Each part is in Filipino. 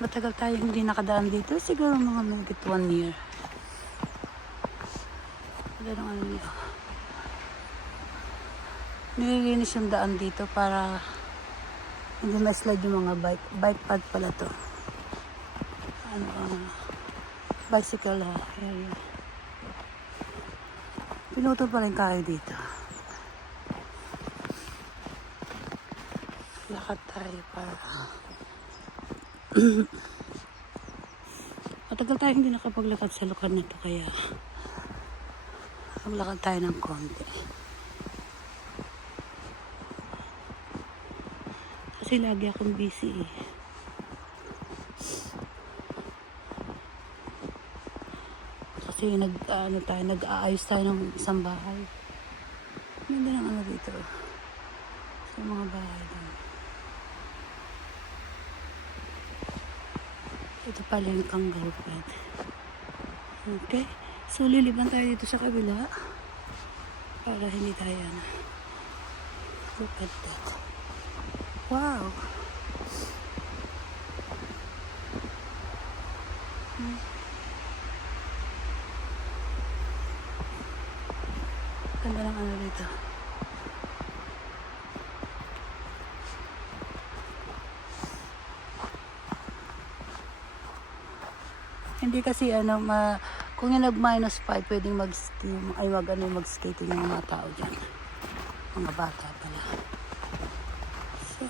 Matagal tayo hindi nakadaan dito. Siguro mga mahigit 1 year. Wala nang ano dito. Nililinis yung daan dito para hindi ma-slide yung mga bike. Bike path pala to. Bicycle area. Pinutol pa rin kayo dito. Lakad tayo para matagal tayo hindi nakapaglakad sa lugar na to, kaya maglakad tayo ng konti. Kasi lagi akong busy eh. Kasi nag-aayos tayo ng isang bahay. Ganda ng ano dito. Sa mga bahay doon. Ito pala yung kangaroo pet. Okay. So, liliban tayo dito sa kabila. Para hindi tayo look at that. Wow! Ganda ng ano dito. Hindi kasi kung yung nag-minus 5, pwedeng mag-skating yung mga tao dyan. Mga bata pala. So,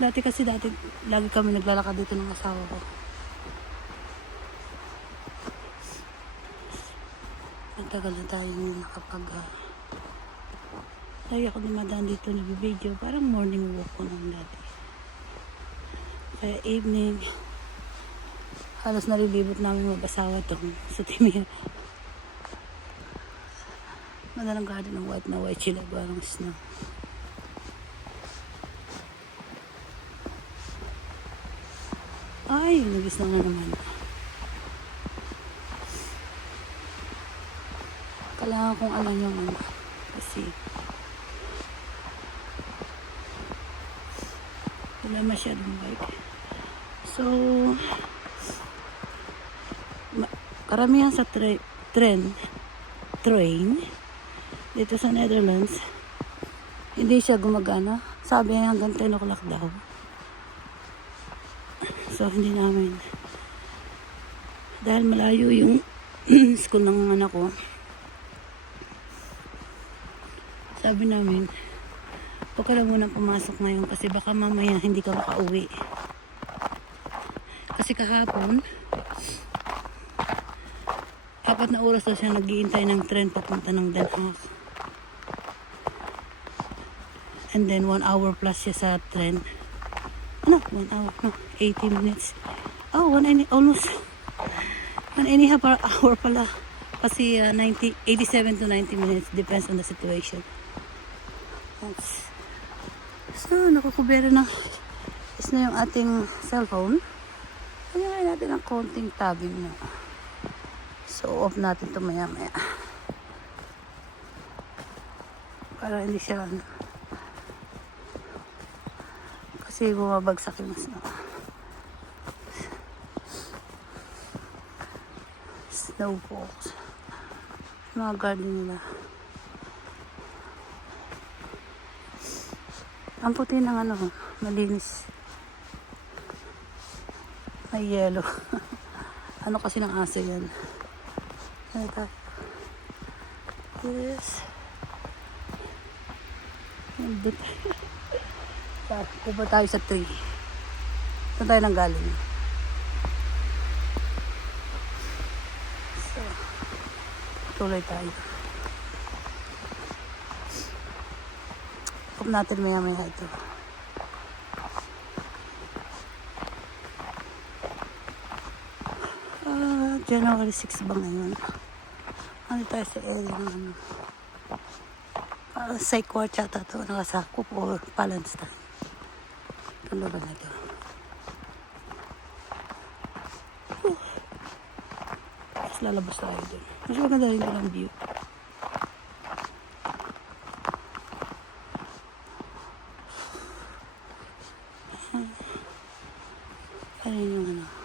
dati lagi kami naglalakad dito ng asawa ko. Matagal na tayo lagi ako dumadaan dito, nag-video. Parang morning walk ko nung dati. Kaya evening, halos nalilibot namin mag-asawa ito sa Timir. Madalang garden ng white sila, parang snow. Ay, nag-snow na naman. Kailangan kong alam yung kasi wala masyadong bike. So, karamihan sa train dito sa Netherlands, hindi siya gumagana. Sabi hanggang 10 o'clock daw. So, hindi namin. Dahil malayo yung school ng anak ko, sabi namin, huwag ka lang munang pumasok ngayon kasi baka mamaya hindi ka makauwi. Kasi kahapon, 4 na oras daw siya nag-iintay ng tren papunta ng Den Haag. And then 1 hour plus siya sa tren. 1 hour, 80 minutes. Almost 1.5 hour pala. Kasi 87 to 90 minutes, depends on the situation. So, nakukubera na yung ating cellphone. Kaya natin ang konting tabbing na. So, off natin ito maya. Para hindi siya kasi bumabagsak yung snowballs. Mga garden nila. Ang puti ng malinis. May yellow. Ano kasi ng aso yan. Ito. Yes. Kuba tayo sa tree. Saan tayo nang galing? So, tuloy tayo. Huwag natin maya ito. January 6 ba ngayon? Ano tayo sa area ng Syquart yata ito, nakasakop or Palestine. Itong lugar na ito. Tapos lalabas tayo dun. Mas maganda rin yung view. Ayun yung ano.